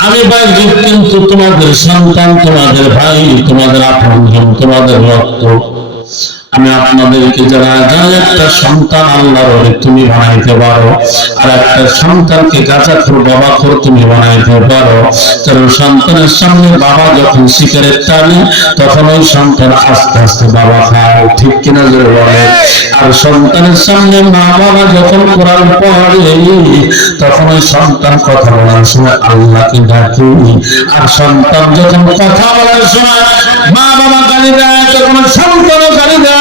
আমি বাইজিৎ কিন্তু তোমাদের সন্তান তোমাদের ভাই তোমাদের আপনজন তোমাদের রক্ত আমি আপনাদেরকে যারা যারা একটা সন্তান আল্লাহর তুমি বানাইতে পারো, আর একটা সন্তানকে গাছা খোর, বাবা খোর তুমি বানাইতে পারো। কারণ সন্তানের সামনে বাবা যখন শিকারের টানে, তখন ওই সন্তান আস্তে আস্তে বাবা খায়। ঠিক কিনা জোরে বলে আর সন্তানের সামনে মা বাবা যখন কোরআন পড়ে, তখন ওই সন্তান কথা বলার সময় আল্লাহকে ডাকে। আর সন্তান যখন কথা বলার সময় মা বাবা গালি দেয়, তখন সন্তানও গালি দেয়।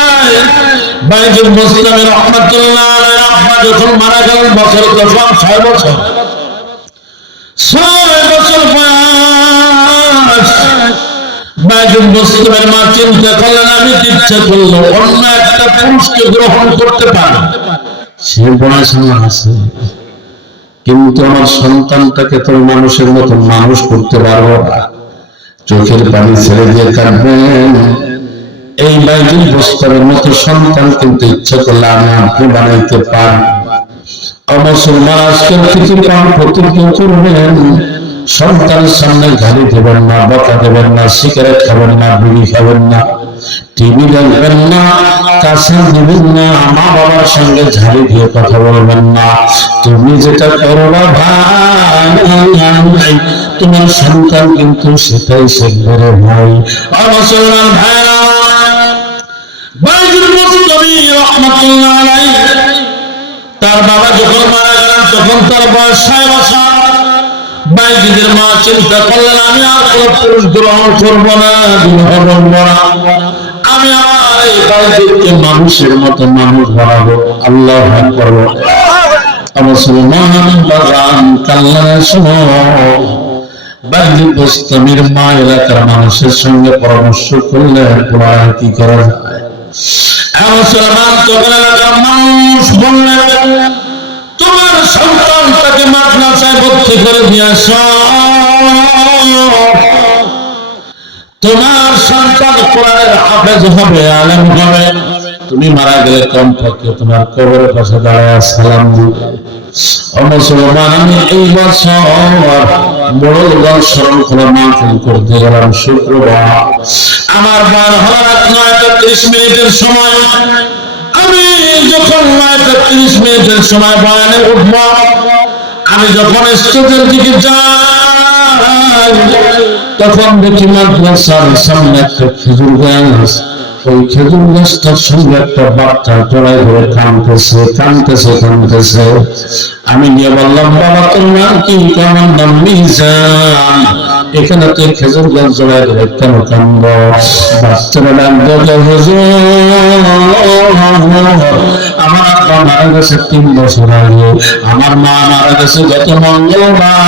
বয়স। মা চিন্তা করলেন, আমি ইচ্ছা করল অন্য একটা পুরুষকে গ্রহণ করতে পারি সে পড়াশোনা আছে। কিন্তু আমার সন্তানটাকে তো মানুষের মতো মানুষ করতে পারব না। চোখের পানি ছেড়ে দিয়ে কাঁদবেন। এই বস্তরের মতো সন্তান কিন্তু করলে আমি আপনি বানাইতে আজকের করবেন সামনে দেবেন না, বকা দেবেন না, সিগারেট খাবেন না, বিড়ি খাবেন না, টিভি দেখবেন না, কাছে না, মা বাবার সঙ্গে ঝাড়ি দিয়ে কথা বলবেন না। তুমি যেটা করবা ভাই, তোমার সন্তান কিন্তু সেটাই শিখবে রে ভাই। ভাইরা বাইজুল মুসলিম তার বাবা যখন মারা গেলেন, তখন তার বয়স ছয় বছর। মা চিন্তা করলেন, আমি আর পুরুষ গ্রহণ করব না আমি মানুষের মতো মানুষ আল্লাহ মানুষের সঙ্গে পরামর্শ করলে কি করা যায়? মুসলমান তখন এলাকার মানুষ বললেন, তোমার সন্তানটাকে মাদ্রাসায় ভর্তি করে দিয়ে আস। তোমার সন্তান কোরআনের হাফেজ হবে, আলেম হবে। তুমি মারা গেলে কমপক্ষে তোমার কবরের পাশে দাঁড়ায় সালাম দিবে। মুসলমান, আমি এই বছর মোড়লগঞ্জ করতে গেলাম, শুক্রবার। আমার বার হওয়ার ত্রিশ মিনিটের সময়। আমি যখন মিনিটের সময় বয়ানে উঠব, আমি যখন স্টেজের দিকে যাই, তখন দেখি মাদ্রাসার সামনে একটা খেজুর গাছ ওই খেজুর গাছটার সঙ্গে একটা জড়াই ধরে কানতেছে কানতেছে কানতেছে। আমি গিয়ে বললাম, বাবা তোর নাম কি আমার নাম? মিজান। এখানে তো খেজুর গাছ জড়াই ধরে কেন কান্দ বাচ্চারা আমার আব্বা মারা গেছে তিন বছর আগে। আমার মা মারা গেছে গত মঙ্গলবার।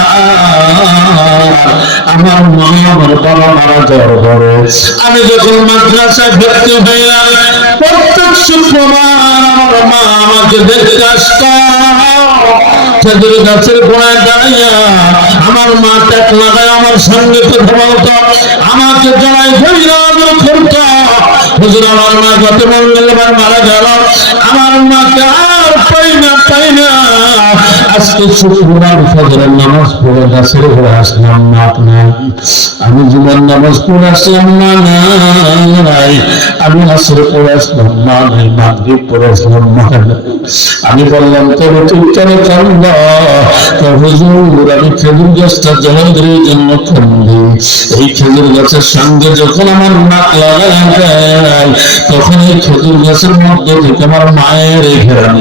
আমার মা আমার বাবা মারা যাওয়ার পরে আমি যখন মাদ্রাসায় ভর্তি হইলাম, প্রত্যেক শুক্রবার আমার মা আমাকে দেখতে আসতাম খেজুর গাছের গোড়ায় দাঁড়িয়ে আমার মা ট্যাক লাগায় আমার সঙ্গে কথা বলতো। আমাকে জড়াই ধরিয়া করতো হুজুর আমার মা গত মঙ্গলবার মারা গেল আমার মাকে আর পাই না পাই না আজকে ফজরের নামাজ পড়ে গাছের ঘরে আসলাম মা আপনার আমি নামাজ পড়ে আসলাম মা নাই আমি পড়ে আসলাম মা নাই মাগরিব পড়ে আসলাম নাই আমি বললাম, তবে তুই কেন কান্দ হুজুর, আমি খেজুর গাছটা জলন্দ্রের জন্য কান্দি এই খেজুর গাছের সঙ্গে যখন আমার নাক দেয় তখন এই খেজুর গাছের মধ্যে থেকে আমার মায়ের ঘেরান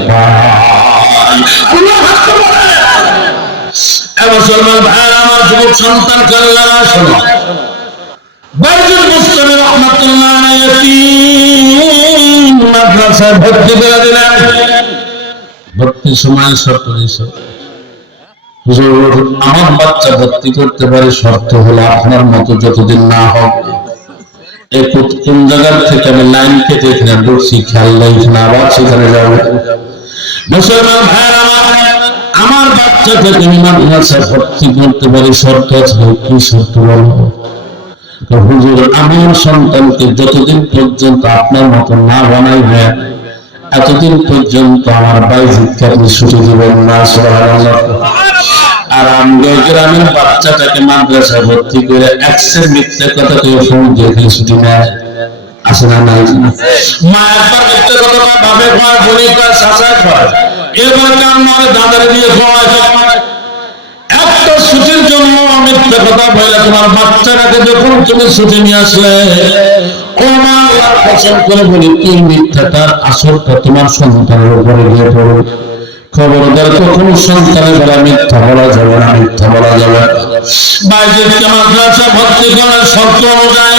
আমার বাচ্চা ভর্তি করতে পারে, শর্ত হলো আপনার মতো যতদিন না হবে এই কোন- জায়গার থেকে আমি লাইন কেটে এখানে ঢুকছি, খেয়াল এখানে আবার সেখানে যাব। আমার বাচ্চাকে তুমি মাদ্রাসা ভর্তি করতে কি শর্ত বলব হুজুর, আমার সন্তানকে যতদিন পর্যন্ত আপনার মতো না বানাইবেন এতদিন পর্যন্ত আমার বাইজিৎকে ছুটি দিবেন না আর আমরা গ্রামের বাচ্চাটাকে মাদ্রাসায় ভর্তি করে একশের মিথ্যে কথা কেউ ফোন দিয়ে ছুটি নেয়। আসে নাই মা একবার মিথ্যে বাচ্চাটাকে যখন তুমি ছুটি নিয়ে আসলে করে বলি তুই মিথ্যাটার আসরটা তোমার সন্তানের উপরে গিয়ে পড়বে খবরদার কখনো সন্তানের বেলা মিথ্যা বলা যাবে না, মিথ্যা বলা যাবে না। বাইরের মাদ্রাসা ভর্তি করার শর্ত অনুযায়ী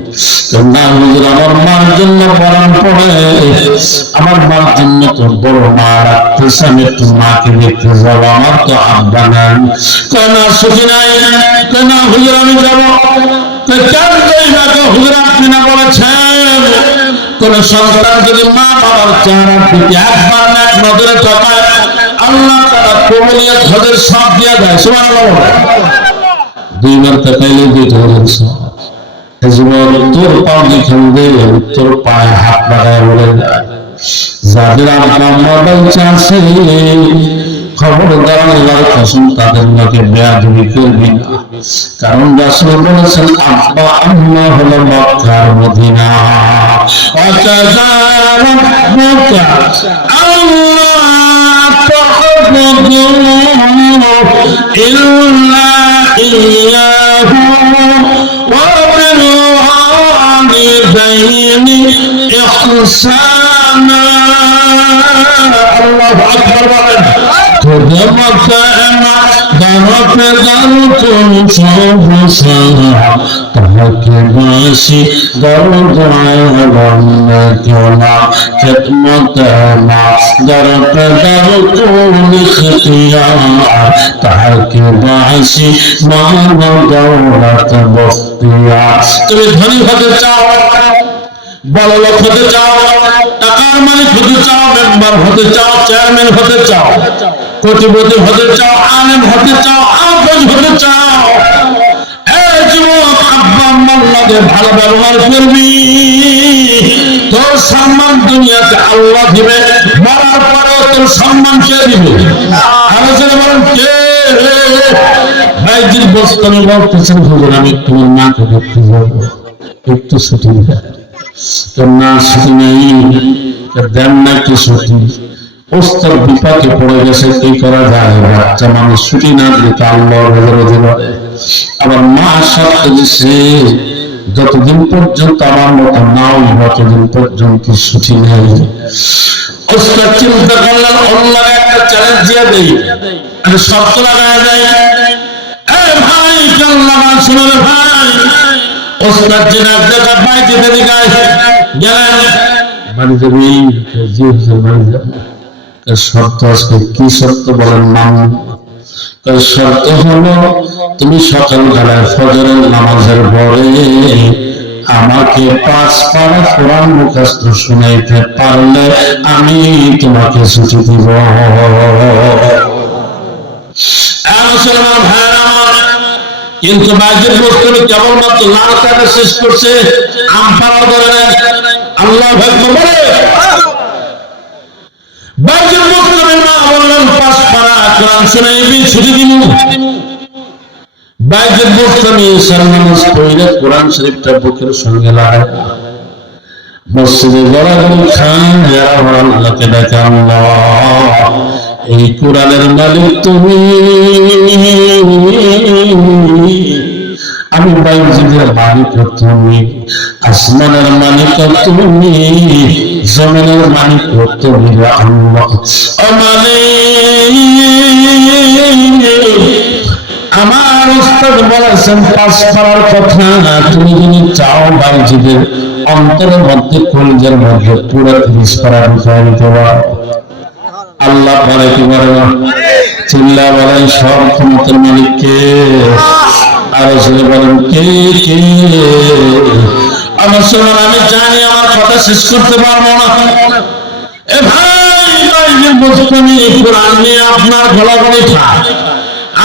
আমার মার জন্য পরাণ পড়ে। আমার মার জন্য তো বড় মা রাখতেছে, আমি একটু মাকে দেখতে যাব, আমার তো আব্বা নাই। কেন ছুটি নাই কেন হুজুর আমি যাব? কেন যাই না হুজুর আপনি না বলেছেন? কোন সন্তান যদি মা বাবার চেহারার দিকে একবার না এক নজরে তাকায়, আল্লাহ তারা কবলিয়াত হজের সব দিয়া দেয়। সুবহানাল্লাহ। দুইবার তাকাইলে দুইটা হজের সব। তোর পাও যেখান দিয়ে তোর পায়ে হাত লাগায় বলে যাদের কসম তাদের না। কারণ রাসূল বলেছেন, আব্বা আম্মা মক্কার মদিনা। রব্বুকা আল্লাহ ইল্লা ইয়্যাহু ইহসানা আল্লাহু আকবার বলেন। খুদে মকামা দারফে দার তাহাকে বাসি তাহাকে বাসি মানব দৌলত তুমি ধনী হতে চাও? বড় লোক হতে চাও, টাকার মালিক হতে চাও মেম্বার হতে চাও চেয়ারম্যান হতে চাও, কোটিপতি হতে চাও, আলেম হতে চাও আফজ হতে চাও। ভালো ব্যবহার করবি। তোর সম্মান দুনিয়াতে আল্লাহ দিবে, মরার পরে তোর সম্মান কে দিবে? আলোচনা কে? ভাইজির বলতেছেন আমি তোমার মাকে দেখতে যাব। একটু ছুটি দেয় না ছুটি নেই দেন না কি ওস্তার বিপাকে পড়ে গেছে কি করা যায় বাচ্চা মানুষ ছুটি না দিলে তো আল্লাহর ভেতরে আবার মা শর্ত দিছে যতদিন পর্যন্ত আমার মতো নাও ততদিন পর্যন্ত ছুটি নেই ওস্তাদ চিন্তা করলেন অন্য একটা চ্যালেঞ্জ দিয়ে দেই একটা শর্ত লাগায় এ ভাই কাল্লামা শুনে ভাই ওস্তাদ জিন জায়গা বাইতে দেরি গায় গেলেন। বাড়ি যাবি জি হুজুর বাড়ি যাব শর্ত আজকে কি শর্ত বলেন নাম? শর্ত হলো তুমি সকাল বেলায় ফজরের নামাজের পরে আমাকে পাঁচ পারা কোরআন মুখস্থ শুনাইতে পারলে আমি তোমাকে ছুটি দিব। মুসলমান আমার কিন্তু বাইজের বস্তুর কেবলমাত্র লাল কাটা শেষ করছে, আম ধরে আল্লাহ বলে বললেন শুনে ছুটি দিব। বাইজের বস্তু নিয়ে সালমানাজ পড়লে কোরআন শরীফটা বুকের সঙ্গে লাগায় মসজিদে গড়াগড়ি খান, যারা আল্লাহকে ডাকে আল্লাহ। এই কোরআনের মালিক তুমি। আমি বাইজিদের মালিক তুমি, আসমানের মালিক তুমি, জমিনের মালিক তুমি আমার উস্তাদ বলেছেন পাঁচ পাড়ার কথা, তুমি যদি চাও বাইজিদের অন্তরের মধ্যে, কলজের মধ্যে পুরো তিরিশ ঢুকাই দিতে পারো। আল্লাহ পারে কি পারে না? চিল্লা বলেন সব ক্ষমতার মালিক কে আর সে বলেন, কে কে? আমার শোনার আমি জানি আমার কথা শেষ করতে পারব না। এ ভাই মুসলিমি কোরআন নিয়ে আপনার গলাগলি খায়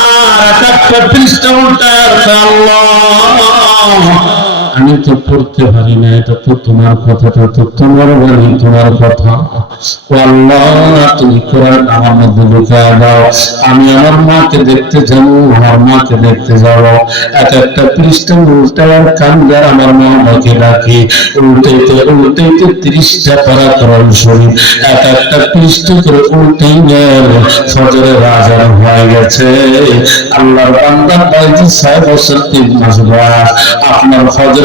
আর একটা পৃষ্ঠা উল্টায় আল্লাহ। আমি তো পড়তে পারি না, এটা তো তোমার কথাটা তো তোমার বাড়ি তোমার কথা। আল্লাহ, তুমি কোরআন আমার মধ্যে লুকায় দাও। আমি আমার মাকে দেখতে যাব, আমার মাকে দেখতে যাব। এক একটা পৃষ্ঠা উল্টায় কান্দার আমার মা মাকে ডাকি। উল্টাইতে উল্টাইতে ত্রিশটা পারা এক একটা পৃষ্ঠা করে উল্টেই গেল ফজরে রাজার হয়ে গেছে। আল্লাহর বান্দা বাইজি ছয় বছর তিন মাস বয়স। আপনার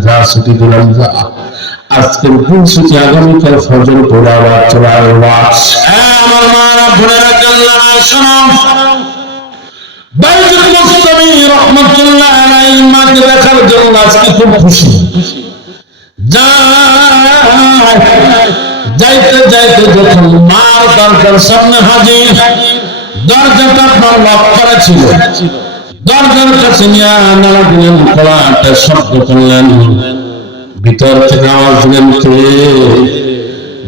যা দিলাম, যা। আজকের দিন ছুটি, আগামীকাল ফজর পড়ে হ্যাঁ দেখার জন্য আজকে খুব খুশি। যায় যাইতে যাইতে যখন মার দরজার সামনে হাজির দরজাটা আপনার লক করা ছিল। দরজার কাছে নিয়ে নানা দিলেন কড়াটা শব্দ করলেন। ভিতর থেকে আওয়াজ দিলেন কে?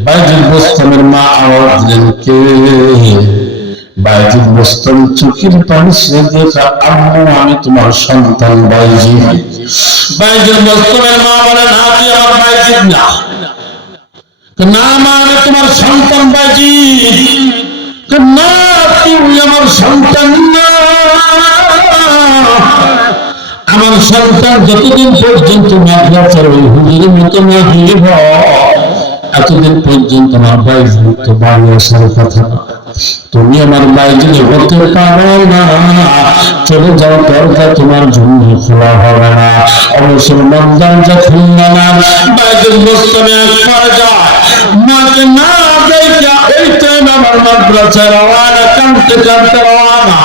বাইজুল বোস্তামের মা আওয়াজ দিলেন কে? বাইজুল বোস্তাম চোখের পানি ছেড়ে দেখা আম্মু, আমি তোমার সন্তান, বাইজি। বাইজুল বোস্তামের মা বলেন হাজি আমার বাইজিদ না। না মা আমি তোমার সন্তান বাজি? না তুমি আমার সন্তান না? আমার সন্তান যতদিন পর্যন্ত মাদ্রাসার ওই হুজুরের মতো না হইব এতদিন পর্যন্ত আমার বাইজ মুক্ত বাড়ি আসার কথা না। তুমি আমার বাইজিনে হতে পারো না চলে যাও দরজা তোমার জন্য খোলা হবে না। অবসরমান দরজা খুলবে না বাইজের বস্তবে একবার যায় মাকে না দেখা ওই টাইম আমার মাদ্রাসায় রওয়ানা, কানতে কানতে রওয়ানা।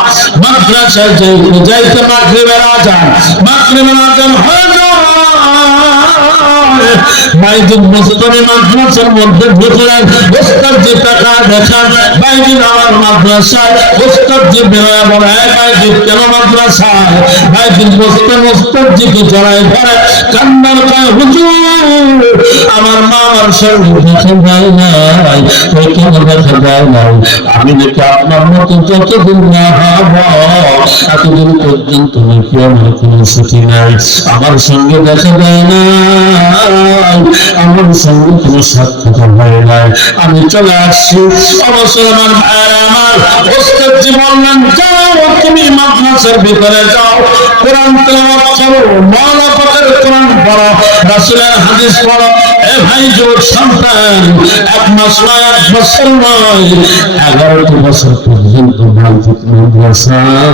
মাদ্রাসায় যাইতে যাইতে মাগরিবের আজান মাগরিবের আজান হয়ে বাইদিন মুস্তমি মাদ্রাসার মধ্যে ঢুকলেন ওস্তাদ যে টাকা দেখান আমার মাদ্রাসায় ওস্তাদ যে বলে কেন মাদ্রাসায় ওস্তাদ ধরে, কান্নার হুজুর, আমার মা আমার যায় নাই কেন দেখা যায় নাই? আমি নাকি আপনার মতো যতদিন না হব, এতদিন পর্যন্ত নাই, আমার সঙ্গে দেখা যায় না আমার সঙ্গে কোনো নাই। আমি চলে আসছি। আমার ভাইয়ের, আমার যাও, তুমি মাদ্রাসার ভিতরে যাও। কোরআন তেলাওয়াত করো কোরআন পড়ো, রাসূলের হাদিস পড়ো। এ ভাই যুবক সন্তান, এক মাস নয়, এক বছর নয়, এগারোটি বছর পর্যন্ত মাদ্রাসায়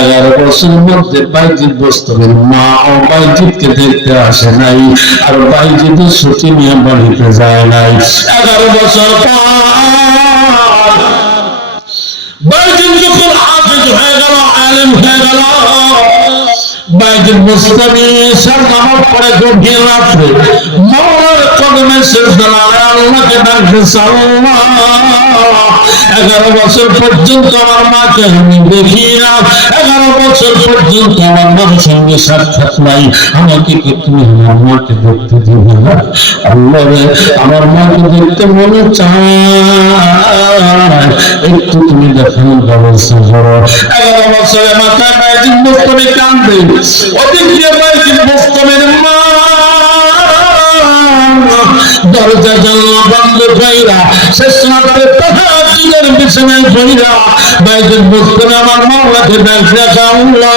এগারো বছর মধ্যে বাইজিৎ বস্তবের মা ও বাইজিৎকে দেখতে আসে নাই। আর বাইজিদের ছুটি নিয়ে বাড়িতে যায় নাই, এগারো বছর পর বাইজিদ যখন হাফিজ হয়ে গেল, আলেম হয়ে গেল এগারো বছর পর্যন্ত আমার মাকে আমি দেখি না। এগারো বছর পর্যন্ত আমার মার সঙ্গে সাক্ষাৎ নাই। আমাকে কি তুমি আমার মাকে দেখতে দিবে না? আল্লাহ আমার মাকে দেখতে মনে চায়। একটু তুমি দেখানোর ব্যবস্থা করো। এগারো বছরে মাথায় মুস্তমি কান্দে ওদিক দিয়ে বাইজিন মুস্তমির মা দরজা জানলা বন্ধ কইরা শেষ রাতে তাহাজ্জুদে ঘরের বিছানায় পড়িয়া বাইজুল বস্তরে আমার মাওলাকে ডাক রাখা আল্লাহ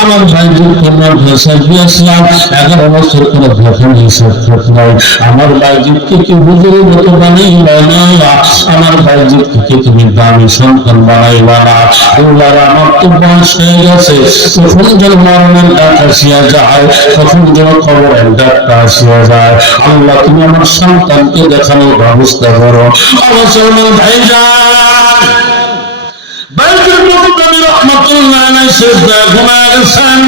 আমার বাইজুল তোমার ভাষায় দিয়েছিলাম এগারো বছর করে দেখেন হিসাব নাই আমার বাইজুলকে কি হুজুরের মতো বানাইবা না আমার বাইজুলকে তুমি দামি সন্তান বানাইবা না আল্লাহ আমার তো বয়স হয়ে গেছে কখন যেন মরণের ডাক আসিয়া যায় কখন যেন খবরের ডাকটা আসিয়া যায় আল্লাহ তুমি আমার সন্তানকে দেখানোর ব্যবস্থা করো মুসলমান ভাইজান বাইতুল মুকদ্দামি ঘুমায় আছেন।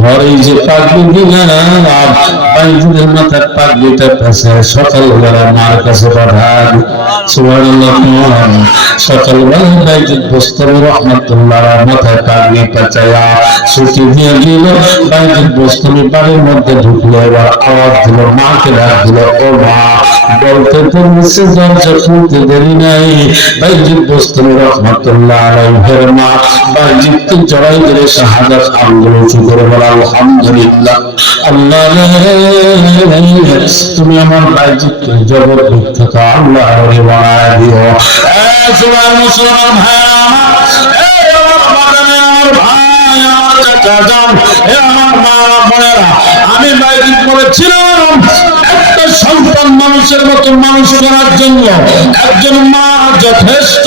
ঘরে যে মার কাছে পাঠান মাথায় পাগড়ি পেঁচায়া ছুটি বাড়ির মধ্যে ঢুকলো এবার আওয়াজ দিল, মাকে ডাক দিল, ও মা, বলতে তো নিচে দরজা খুলতে দেরি নাই। বাইজিদ বস্তমি রহমাতুল্লাহ আলাইহির মা বাইজিদকে জড়াই দিলে শাহাদাত আঙ্গুল উঁচু করে বলা তুমি আমার বাইজিদকে জগৎ ভিক্ষা আল্লাহ রে দিও। আমি বাইজিদ করেছিলাম একটা সন্তান মানুষের মতো মানুষ করার জন্য। একজন মা যথেষ্ট।